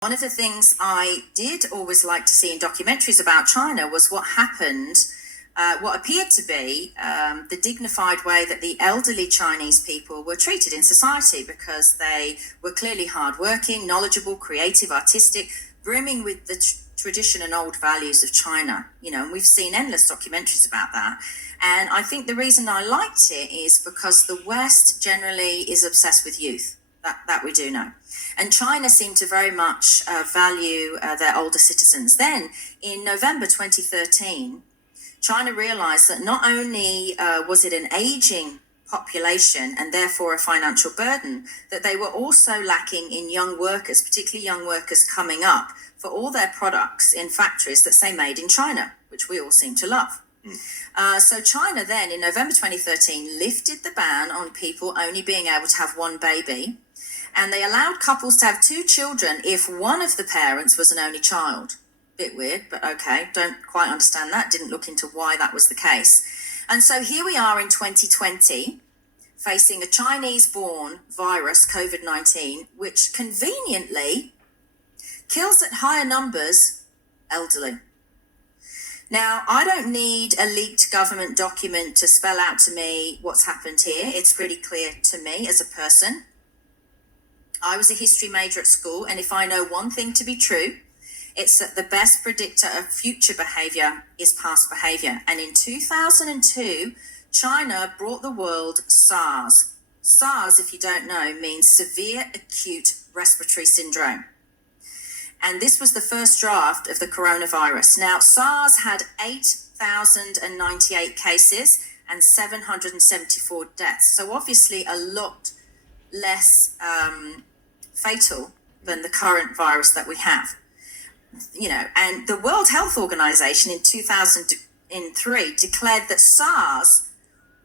One of the things I did always like to see in documentaries about China was what happened, what appeared to be the dignified way that the elderly Chinese people were treated in society, because they were clearly hardworking, knowledgeable, creative, artistic, brimming with the tradition and old values of China. And we've seen endless documentaries about that. And I think the reason I liked it is because the West generally is obsessed with youth. That we do know. And China seemed to very much value their older citizens. Then, in November 2013, China realized that not only was it an aging population and therefore a financial burden, that they were also lacking in young workers, particularly young workers coming up for all their products in factories that say made in China, which we all seem to love. So China then, in November 2013, lifted the ban on people only being able to have one baby. And they allowed couples to have 2 children if one of the parents was an only child. Bit weird, but okay, don't quite understand that. Didn't look into why that was the case. And so here we are in 2020, facing a Chinese-born virus, COVID-19, which conveniently kills at higher numbers elderly. Now, I don't need a leaked government document to spell out to me what's happened here. It's pretty clear to me as a person. I was a history major at school, and if I know one thing to be true, it's that the best predictor of future behavior is past behavior. And in 2002, China brought the world SARS. SARS, if you don't know, means severe acute respiratory syndrome. And this was the first draft of the coronavirus. Now, SARS had 8,098 cases and 774 deaths. So obviously a lot less fatal than the current virus that we have. And the World Health Organization in 2003 declared that SARS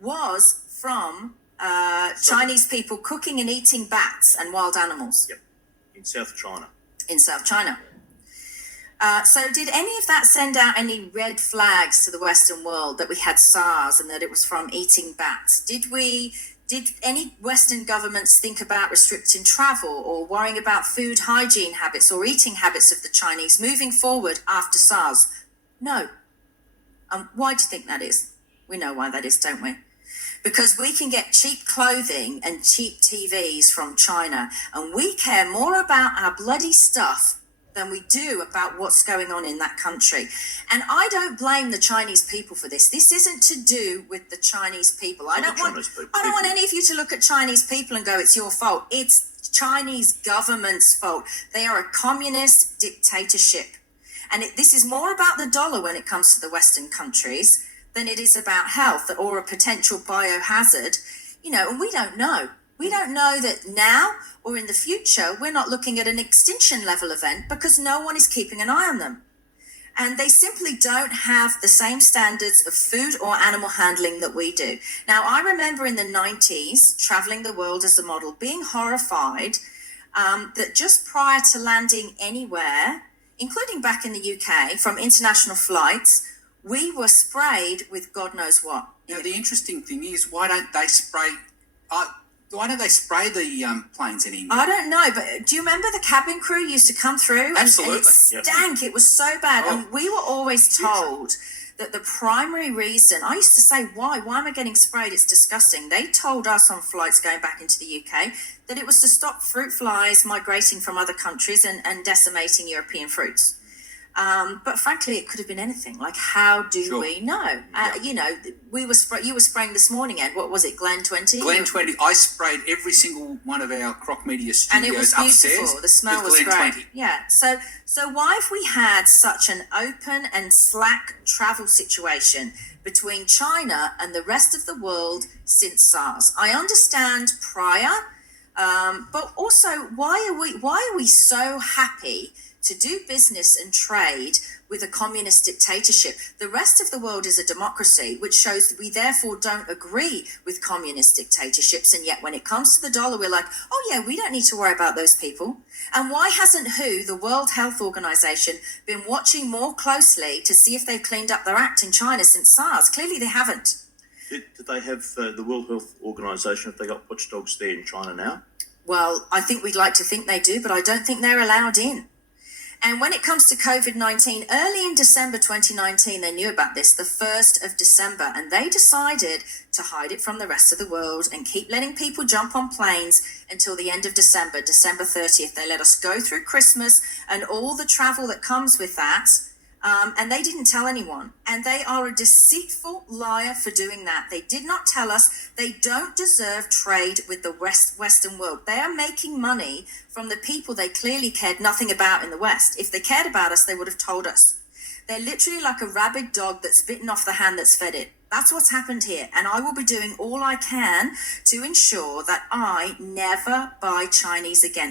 was from Chinese people cooking and eating bats and wild animals. Yep, in South China. In South China. So did any of that send out any red flags to the Western world that we had SARS and that it was from eating bats? Did any Western governments think about restricting travel or worrying about food hygiene habits or eating habits of the Chinese moving forward after SARS? No. Why do you think that is? We know why that is, don't we? Because we can get cheap clothing and cheap TVs from China, and we care more about our bloody stuff than we do about what's going on in that country. And I don't blame the Chinese people for this. This isn't to do with the Chinese people. I don't want any of you to look at Chinese people and go, it's your fault. It's Chinese government's fault. They are a communist dictatorship. And this is more about the dollar when it comes to the Western countries than it is about health or a potential biohazard. And we don't know. We don't know that now or in the future, we're not looking at an extinction level event because no one is keeping an eye on them. And they simply don't have the same standards of food or animal handling that we do. Now, I remember in the 90s, traveling the world as a model, being horrified that just prior to landing anywhere, including back in the UK, from international flights, we were sprayed with God knows what. Now, the interesting thing is, why don't they spray the planes anymore? I don't know, but do you remember the cabin crew used to come through? Absolutely. And it stank. It was so bad. And we were always told that the primary reason, I used to say, why am I getting sprayed? It's disgusting. They told us on flights going back into the UK that it was to stop fruit flies migrating from other countries and decimating European fruits. But frankly, it could have been anything. Like, how do we know? You were spraying this morning, Ed. What was it, Glen 20? Glen 20. I sprayed every single one of our Croc Media studios and it was beautiful. Upstairs. The smell was Glen great. 20. Yeah. So why have we had such an open and slack travel situation between China and the rest of the world since SARS? I understand prior, but also why are we so happy to do business and trade with a communist dictatorship? The rest of the world is a democracy, which shows that we therefore don't agree with communist dictatorships. And yet when it comes to the dollar, we're like, oh yeah, we don't need to worry about those people. And why hasn't the World Health Organization, been watching more closely to see if they've cleaned up their act in China since SARS? Clearly they haven't. Did they have the World Health Organization, have they got watchdogs there in China now? Well, I think we'd like to think they do, but I don't think they're allowed in. And when it comes to COVID-19, early in December 2019, they knew about this, the 1st of December, and they decided to hide it from the rest of the world and keep letting people jump on planes until the end of December, December 30th. They let us go through Christmas and all the travel that comes with that. And they didn't tell anyone. And they are a deceitful liar for doing that. They did not tell us. They don't deserve trade with the Western world. They are making money from the people they clearly cared nothing about in the West. If they cared about us, they would have told us. They're literally like a rabid dog that's bitten off the hand that's fed it. That's what's happened here. And I will be doing all I can to ensure that I never buy Chinese again.